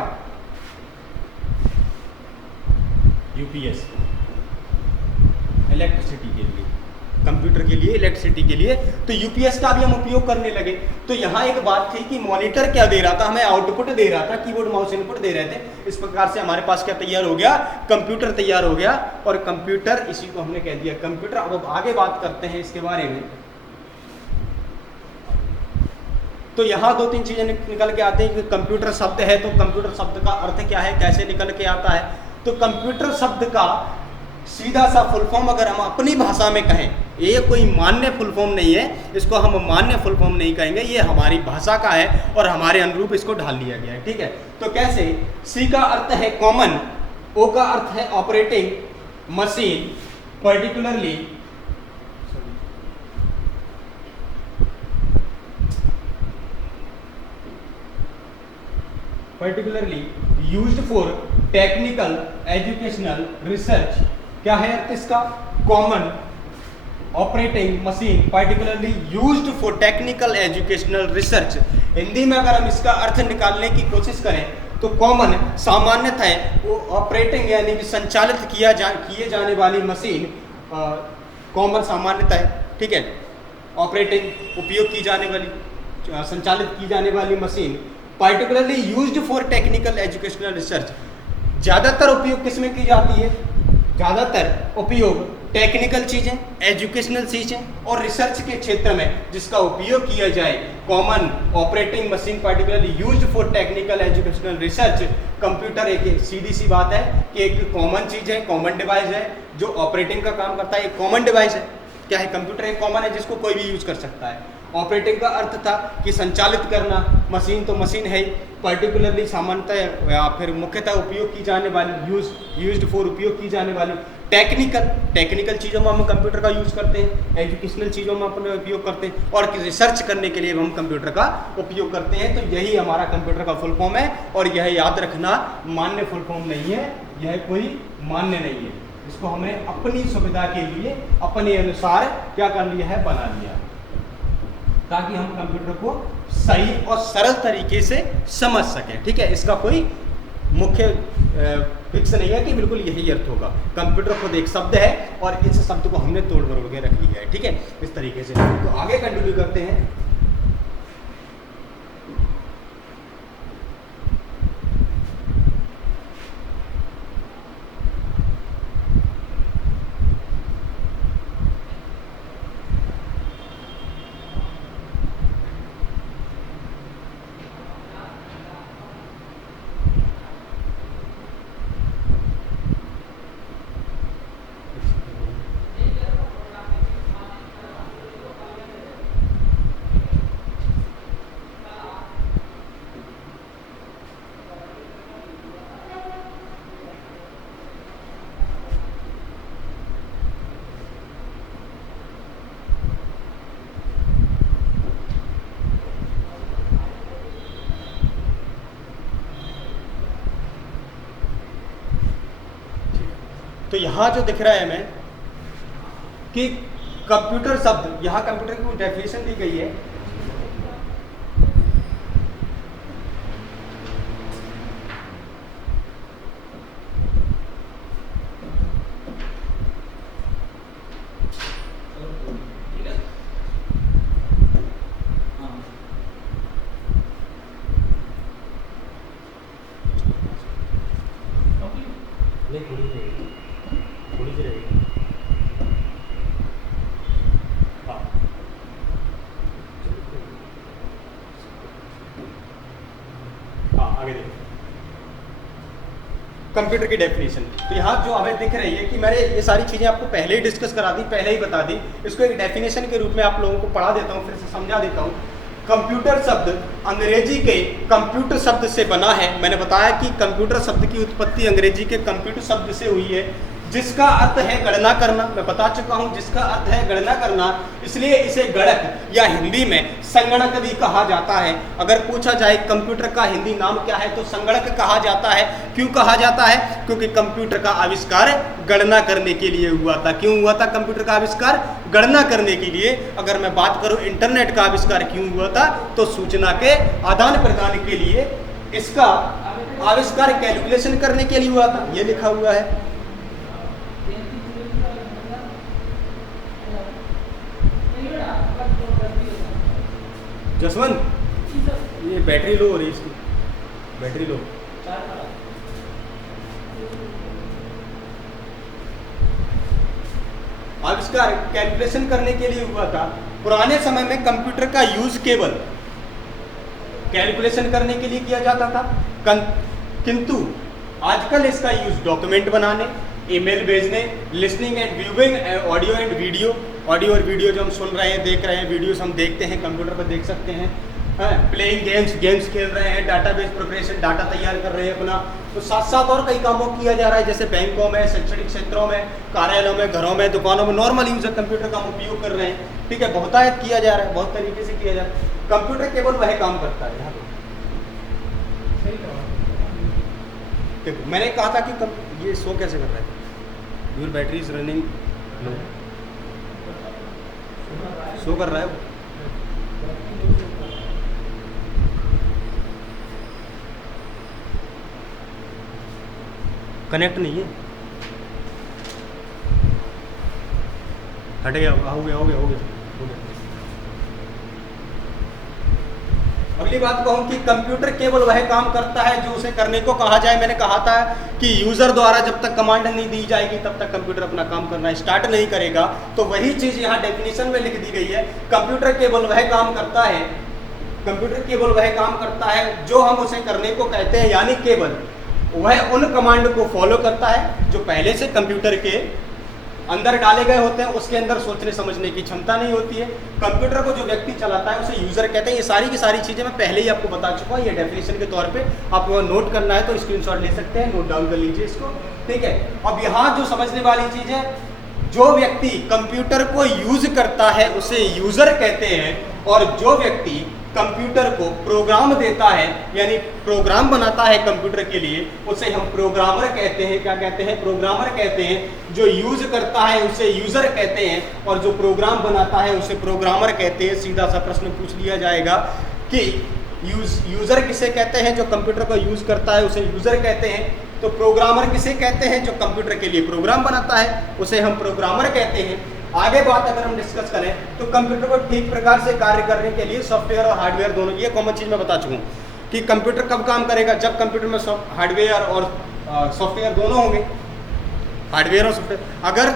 यूपीएस, इलेक्ट्रिसिटी के लिए, कंप्यूटर के लिए, इलेक्ट्रिसिटी के लिए। तो यूपीएस का भी हम उपयोग करने लगे। तो यहाँ एक बात थी कि मॉनिटर क्या दे रहा था, हमें आउटपुट दे रहा था, कीबोर्ड माउस इनपुट दे रहे थे। इस प्रकार से हमारे पास क्या तैयार हो गया, कंप्यूटर तैयार हो गया। और कंप्यूटर, इसी को हमने कह दिया कंप्यूटर। अब आगे बात करते हैं इसके बारे में। तो यहाँ दो तीन चीजें निकल के आती हैं कि कंप्यूटर शब्द है, तो कंप्यूटर शब्द का अर्थ क्या है, कैसे निकल के आता है। तो कंप्यूटर शब्द का सीधा सा फुल फॉर्म अगर हम अपनी भाषा में कहें, ये कोई मान्य फुल फॉर्म नहीं है, इसको हम मान्य फुल फॉर्म नहीं कहेंगे, ये हमारी भाषा का है और हमारे अनुरूप इसको ढाल लिया गया है, ठीक है। तो कैसे, सी का अर्थ है कॉमन, ओ का अर्थ है operating machine, particularly particularly used for technical educational research. क्या है अर्थ इसका? Common operating machine particularly used for technical educational research. Hindi में अगर हम इसका अर्थ निकालने की कोशिश करें तो कॉमन सामान्यतः है वो ऑपरेटिंग यानी कि संचालित किए जाने वाली मशीन, कॉमन सामान्यतः है, ठीक है, ऑपरेटिंग उपयोग की जाने वाली, संचालित की जाने वाली machine particularly used for technical educational research. ज़्यादातर उपयोग किस में की जाती है? ज़्यादातर उपयोग टेक्निकल चीज़ें, एजुकेशनल चीज़ें और रिसर्च के क्षेत्र में जिसका उपयोग किया जाए। Common operating machine particularly used for technical educational research. Computer एक सीधी सी बात है कि एक कॉमन चीज़ है, कॉमन डिवाइस है जो ऑपरेटिंग का काम करता है। एक कॉमन डिवाइस है, क्या है? कंप्यूटर एक कॉमन है जिसको कोई भी यूज कर सकता है। ऑपरेटिंग का अर्थ था कि संचालित करना, मशीन तो मशीन है, पर्टिकुलरली सामान्यतः या फिर मुख्यतः उपयोग की जाने वाली, यूज्ड फॉर उपयोग की जाने वाली टेक्निकल चीज़ों में हम कंप्यूटर का यूज़ करते हैं, एजुकेशनल चीज़ों में अपने उपयोग करते हैं और रिसर्च करने के लिए हम कंप्यूटर का उपयोग करते हैं। तो यही हमारा कंप्यूटर का फुल फॉर्म है और यह याद रखना मान्य फुल फॉर्म नहीं है, यह कोई मान्य नहीं है। इसको हमें अपनी सुविधा के लिए अपने अनुसार क्या कर लिया है? बना लिया, ताकि हम कंप्यूटर को सही और सरल तरीके से समझ सकें। ठीक है, इसका कोई मुख्य फिक्स नहीं है कि बिल्कुल यही अर्थ होगा। कंप्यूटर खुद एक शब्द है और इस शब्द को हमने तोड़ मरोड़ के रख लिया है। ठीक है, इस तरीके से तो आगे कंटिन्यू करते हैं। तो यहाँ जो दिख रहा है हमें कि कंप्यूटर शब्द, यहाँ कंप्यूटर की डेफिनेशन दी गई है। कंप्यूटर की डेफिनेशन तो यहाँ जो हमें दिख रही है कि मैंने ये सारी चीज़ें आपको पहले ही डिस्कस करा दी, पहले ही बता दी। इसको एक डेफिनेशन के रूप में आप लोगों को पढ़ा देता हूँ, फिर से समझा देता हूँ। कंप्यूटर शब्द अंग्रेजी के कंप्यूटर शब्द से बना है। मैंने बताया कि कंप्यूटर शब्द की उत्पत्ति अंग्रेजी के कंप्यूटर शब्द से हुई है, जिसका अर्थ है गणना करना। मैं बता चुका हूं जिसका अर्थ है गणना करना, इसलिए इसे गणक या हिंदी में संगणक भी कहा जाता है। अगर पूछा जाए कंप्यूटर का हिंदी नाम क्या है तो संगणक कहा जाता है। क्यों कहा जाता है? क्योंकि कंप्यूटर का आविष्कार गणना करने के लिए हुआ था। क्यों हुआ था कंप्यूटर का आविष्कार? गणना करने के लिए। अगर मैं बात करूं इंटरनेट का आविष्कार क्यों हुआ था, तो सूचना के आदान प्रदान के लिए। इसका आविष्कार कैलकुलेशन करने के लिए हुआ था, ये लिखा हुआ है। जसवंत, ये बैटरी लो हो रही है, इसकी बैटरी लो। आविष्कार कैलकुलेशन करने के लिए हुआ था। पुराने समय में कंप्यूटर का यूज केवल कैलकुलेशन करने के लिए किया जाता था, किंतु आजकल इसका यूज डॉक्यूमेंट बनाने, ईमेल भेजने, listening and viewing, audio and video, audio और वीडियो जो हम सुन रहे हैं, देख रहे हैं, वीडियोस हम देखते हैं, कंप्यूटर पर देख सकते हैं। प्लेइंग गेम्स खेल रहे हैं, डाटाबेस प्रिपरेशन, डाटा तैयार कर रहे हैं अपना। तो साथ साथ और कई कामों किया जा रहा है, जैसे बैंकों में, शैक्षणिक क्षेत्रों में, कार्यालयों में, घरों में, दुकानों में नॉर्मल यूजर कंप्यूटर का हम उपयोग कर रहे हैं। ठीक है, बहुतायत किया जा रहा है, बहुत तरीके से किया जा रहा है। कंप्यूटर केवल वह काम करता है। यहाँ देखो मैंने कहा था कि ये शो कैसे कर रहा है, your battery is running low, show कर रहा है वो। कनेक्ट नहीं है, हट गया, हो गया हो गया हो गया हो गया। अगली बात कहूँ कि कंप्यूटर केवल वह काम करता है जो उसे करने को कहा जाए। मैंने कहा था कि यूजर द्वारा जब तक कमांड नहीं दी जाएगी तब तक कंप्यूटर अपना काम करना स्टार्ट नहीं करेगा। तो वही चीज यहाँ डेफिनेशन में लिख दी गई है, कंप्यूटर केवल वह काम करता है, कंप्यूटर केवल वह काम करता है जो हम उसे करने को कहते हैं, यानी केवल वह उन कमांड को फॉलो करता है जो पहले से कंप्यूटर के अंदर डाले गए होते हैं। उसके अंदर सोचने समझने की क्षमता नहीं होती है। कंप्यूटर को जो व्यक्ति चलाता है उसे यूजर कहते हैं। ये सारी की सारी चीजें मैं पहले ही आपको बता चुका हूँ, ये डेफिनेशन के तौर पे आपको नोट करना है तो स्क्रीनशॉट ले सकते हैं, नोट डाउन कर लीजिए इसको, ठीक है। अब यहाँ जो समझने वाली चीज है, जो व्यक्ति कंप्यूटर को यूज करता है उसे यूजर कहते हैं, और जो व्यक्ति कंप्यूटर को प्रोग्राम देता है यानी प्रोग्राम बनाता है कंप्यूटर के लिए, उसे हम प्रोग्रामर कहते हैं। क्या कहते हैं? प्रोग्रामर कहते हैं। जो यूज करता है उसे यूजर कहते हैं, और जो प्रोग्राम बनाता है उसे प्रोग्रामर कहते हैं। सीधा सा प्रश्न पूछ लिया जाएगा कि यूजर किसे कहते हैं? जो कंप्यूटर को यूज करता है उसे यूजर कहते हैं। तो प्रोग्रामर किसे कहते हैं? जो कंप्यूटर के लिए प्रोग्राम बनाता है उसे हम प्रोग्रामर कहते हैं। आगे बात अगर हम डिस्कस करें तो कंप्यूटर को ठीक प्रकार से कार्य करने के लिए सॉफ्टवेयर और हार्डवेयर दोनों, ये कॉमन चीज मैं बता चुका हूँ कि कंप्यूटर कब काम करेगा, जब कंप्यूटर में हार्डवेयर और सॉफ्टवेयर दोनों होंगे, हार्डवेयर और सॉफ्टवेयर। अगर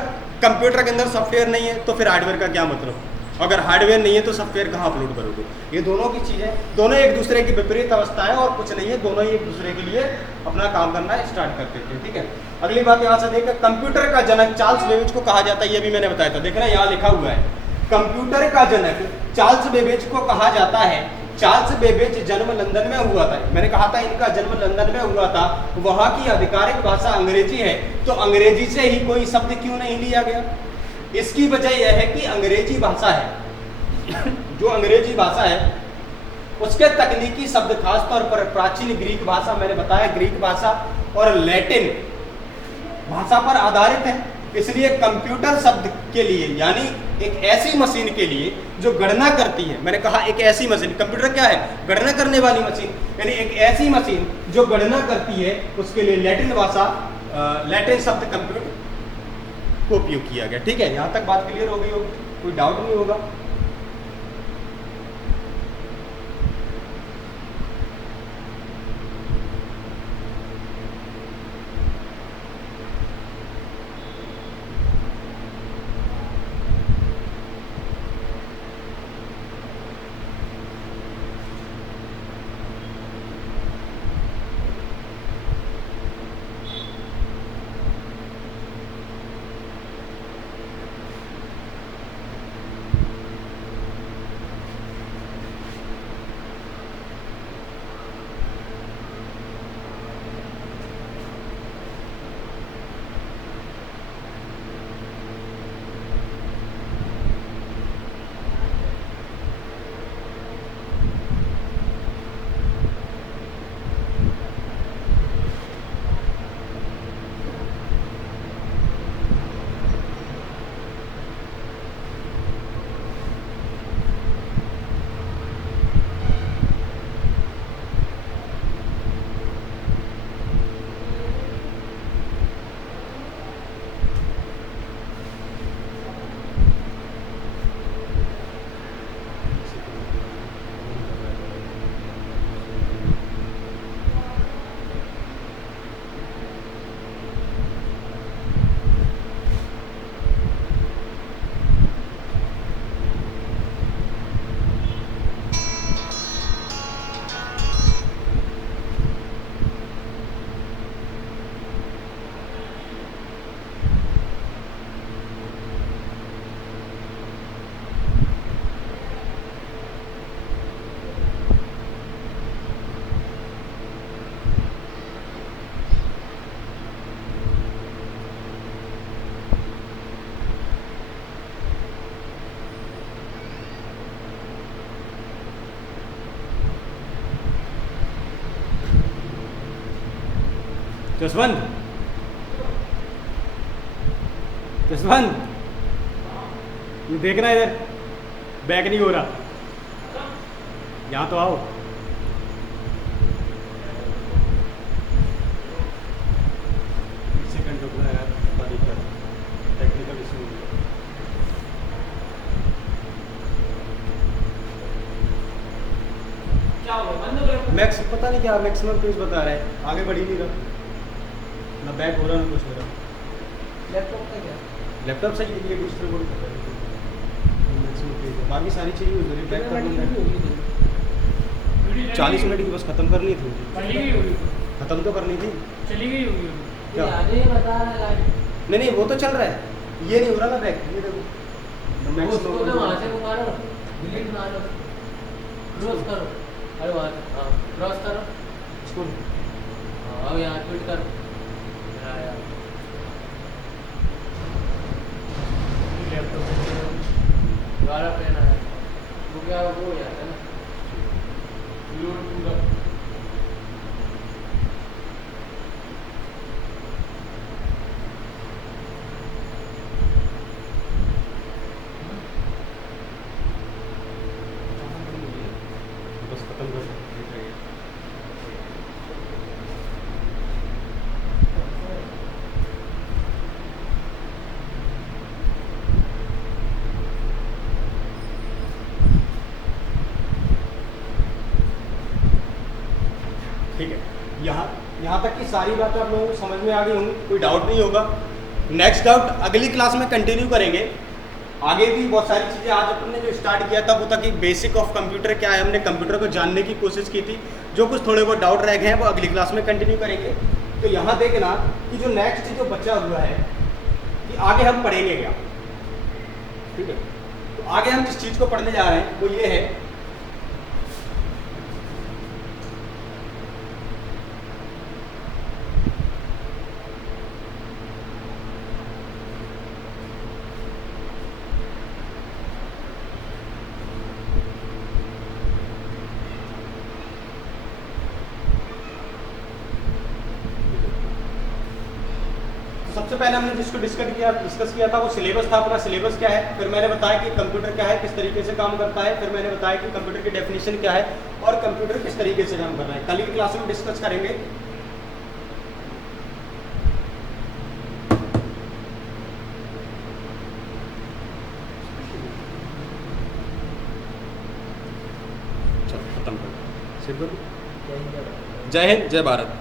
कंप्यूटर के अंदर सॉफ्टवेयर नहीं है तो फिर हार्डवेयर का क्या मतलब, अगर हार्डवेयर नहीं है तो सॉफ्टवेयर कहाँ अपलोड करोगे। ये दोनों की चीज़ें, दोनों एक दूसरे की विपरीत अवस्था है और कुछ नहीं है, दोनों ही एक दूसरे के लिए अपना काम करना स्टार्ट कर देते हैं, ठीक है। अगली बात यहाँ से देखिए, कंप्यूटर का जनक चार्ल्स बेबेज को कहा जाता है, ये भी मैंने बताया था, देख रहे हैं यहाँ लिखा हुआ है, कंप्यूटर का जनक चार्ल्स बेबेज को कहा जाता है। चार्ल्स बेबेज जन्म लंदन में हुआ था, मैंने कहा था इनका जन्म लंदन में हुआ था। वहाँ की आधिकारिक भाषा अंग्रेजी है, तो अंग्रेजी से ही कोई शब्द क्यों नहीं लिया गया? इसकी वजह यह है कि अंग्रेजी भाषा है जो अंग्रेजी भाषा है उसके तकनीकी शब्द खासतौर पर प्राचीन ग्रीक भाषा, मैंने बताया ग्रीक भाषा और लैटिन भाषा पर आधारित है। इसलिए कंप्यूटर शब्द के लिए यानी एक ऐसी मशीन के लिए जो गणना करती है, मैंने कहा एक ऐसी मशीन, कंप्यूटर क्या है? गणना करने वाली मशीन, यानी एक ऐसी मशीन जो गणना करती है, उसके लिए लैटिन भाषा, लैटिन शब्द कंप्यूटर को उपयोग किया गया, ठीक है। यहाँ तक बात क्लियर हो गई होगी, कोई डाउट नहीं होगा। जसवंत, जसवंत, ये देखना इधर, बैक नहीं हो रहा, यहाँ तो आओ। सेकंड रुकना है यार, टेक्निकल इशू। क्या हुआ, बंद हो गया? मैक्स पता नहीं क्या मैक्सिमम पेज बता रहा है, आगे बढ़ ही नहीं रहा, ना बैक हो रहा ना कुछ हो रहा। लैपटॉप का क्या? लैपटॉप से ये डिजिटल बोर्ड कर रहा है, मैक्सिमम पेज है, बाकी सारी चीज़ें यूज हो रही है। बैक कर लूँगा, 40 मिनट की बस ख़त्म करनी थी, चली गई होगी, ख़त्म तो करनी थी। चली गई होगी। क्या? आगे बता रहा है नहीं वो तो चल रहा है, ये नहीं हो रहा ना बैक, ये देखो उसको ना वहाँ से वो मारो, डिलीट मारो, क्रॉस करो, अरे वहाँ हाँ क्रॉस करो इसको। हाँ अब यहाँ ट्वीट करो यार, लैपटॉप दोबारा पेन आया वो क्या वो हो जाता है ना लोड पूरा। बस खत्म कर दो। ठीक है, यहाँ तक की सारी बातें आप लोगों को समझ में आ गई होंगी, कोई डाउट नहीं होगा। नेक्स्ट डाउट अगली क्लास में कंटिन्यू करेंगे। आगे भी बहुत सारी चीज़ें, आज अपन ने जो स्टार्ट किया था वो था कि बेसिक ऑफ कंप्यूटर क्या है, हमने कंप्यूटर को जानने की कोशिश की थी। जो कुछ थोड़े बहुत डाउट रह गए हैं वो अगली क्लास में कंटिन्यू करेंगे। तो यहाँ देखना कि जो नेक्स्ट जो बचा हुआ है कि आगे हम पढ़ेंगे क्या, ठीक है। तो आगे हम जिस चीज़ को पढ़ने जा रहे हैं वो ये है सबसे पहले हमने जिसको डिस्कस किया था वो सिलेबस था अपना। सिलेबस क्या है, फिर मैंने बताया कि कंप्यूटर क्या है, किस तरीके से काम करता है, फिर मैंने बताया कि कंप्यूटर की डेफिनेशन क्या है और कंप्यूटर किस तरीके से काम कर रहा है। कल की क्लास में डिस्कस करेंगे। चलो खत्म कर, जय हिंद जय भारत।